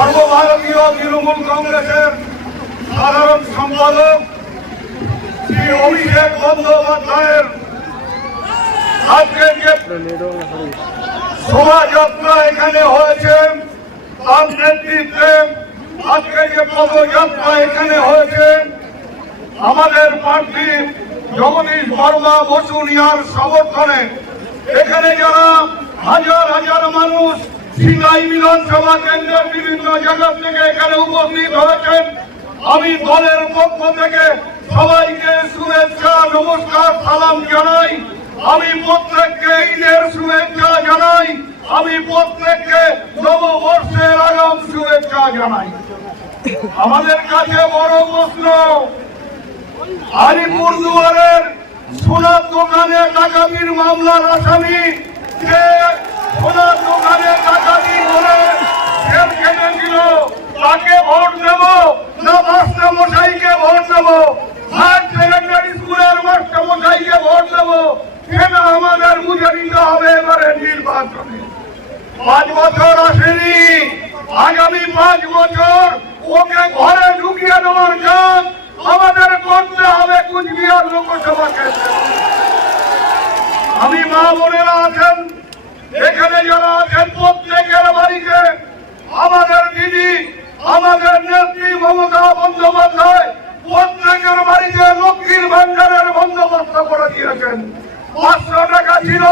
সর্বভারতীয় তৃণমূল কংগ্রেসের সাধারণ সম্পাদক শ্রী অভিষেক বন্দ্যোপাধ্যায়ের আজকে যে শোভাযাত্রা এখানে হয়েছে, তার নেতৃত্বে আজকে যে পদযাত্রা এখানে হয়েছে, আমাদের প্রার্থী জগদীশ বর্মা বসুনিয়ার সমর্থনে। এখানে যারা হাজার হাজার মানুষ সিলাই বিধানসভা কেন্দ্রের বিভিন্ন জায়গা থেকে এখানে উপস্থিত হয়েছেন। আমি দলের পক্ষ থেকে সবাইকে শুভেচ্ছা, নমস্কার, সালাম জানাই। আমি প্রত্যেককে ঈদের শুভেচ্ছা জানাই। আমি প্রত্যেককে নববর্ষের আগাম শুভেচ্ছা জানাই। আমাদের কাছে বড় প্রশ্ন, আলিপুর দুয়ারের সোনার দোকানে ডাকাতির মামলার আসামি যে সোনার দোকানে করে জেল কেটেছিল তাকে ভোট দেব? না মাস্টার মশাইকে ভোট দেব? হায়ার সেকেন্ডারি স্কুলের মাস্টার মশাইকে ভোট দেব? সেটা আমাদের বুঝে নিতে হবে এবারে নির্বাচনে। পাঁচ বছর আসেনি। আগামী পাঁচ বছর ওকে ঘরে ঢুকিয়ে এখানে যারা আছেন প্রত্যেকের বাড়িতে আমাদের দিদি আমাদের নেত্রী মমতা বন্দ্যোপাধ্যায় প্রত্যেকের বাড়িতে লক্ষ্মীর ভান্ডারের বন্দোবস্ত করে দিয়েছেন পাঁচশো টাকা ছিল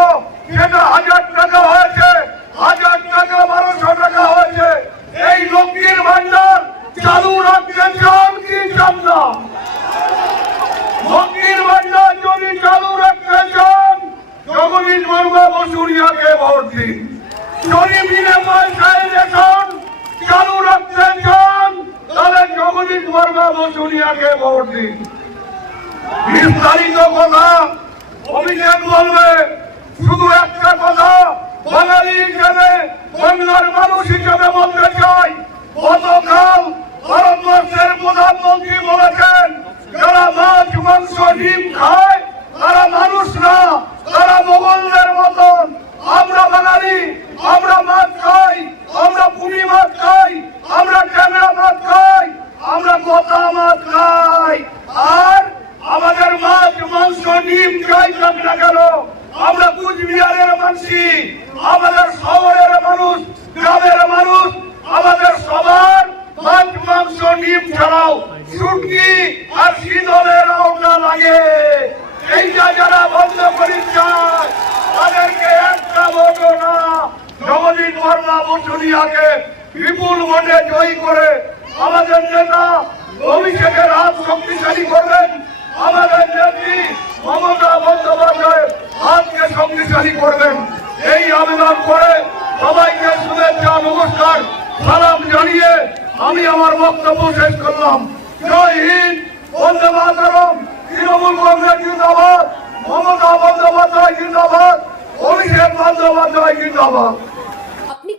সেটা হাজার টাকা হয়েছে হাজার টাকা বারোশো টাকা হয়েছে এই লক্ষ্মীর ভান্ডার চালু রাখতে চান কি চান না লক্ষ্মীর ভান্ডার যদি চালু রাখতে চান জগদীশ বর্মা বসুরিয়াকে ভোট দিন যদি বিনা পয়সায় রেশন চালু রাখতে চান তাহলে জগদীশ বসুরিয়াকে ভোট দিন। বিস্তারিত কথা অভিযান বলবে শুধু একটা কথা বাঙালি হিসেবে বাংলার মানুষ হিসেবে বলতে চাই গতকাল ভারতবর্ষের প্রধানমন্ত্রী বলেছেন যারা মাছ মাংস ডিম খায় তারা মানুষ না তারা মোগলদের মতন আমরা বাঙালি আমরা মাছ খাই আমরা পুরি মাছ খাই আমরা ট্যাংরা মাছ খাই আমরা গোটা মাছ খাই আর আমাদের মাছ ডিম যাই থাক না কেন, আমরা কুচবিহারের মানসি, আমাদের শহরের মানুষ, গ্রামের মানুষ, আমাদের সবার মাছ, মাংস, ডিম ছাড়াও শুটকি আর শীতলের আওতা লাগে। এইটা যারা বন্ধ করি তাদেরকে একটা ভোটও না জগদীশ বর্মা বসুনিয়াকে বিপুল ভোটে জয়ী করে আমাদের নেতা অভিষেকের হাত শক্তিশালী করবেন আমাদের নেত্রী মমতা বন্দ্যোপাধ্যায় হাতকে শক্তিশালী করবেন। এই আবেদন করে সবাইকে শুভেচ্ছা, নমস্কার, সালাম জানিয়ে আমি আমার বক্তব্য শেষ করলাম। জয় হিন্দ, বন্দে মাতরম, তৃণমূল কংগ্রেস জিন্দাবাদ, মমতা বন্দ্যোপাধ্যায় জিন্দাবাদ, অভিষেক বন্দ্যোপাধ্যায় জিন্দাবাদ।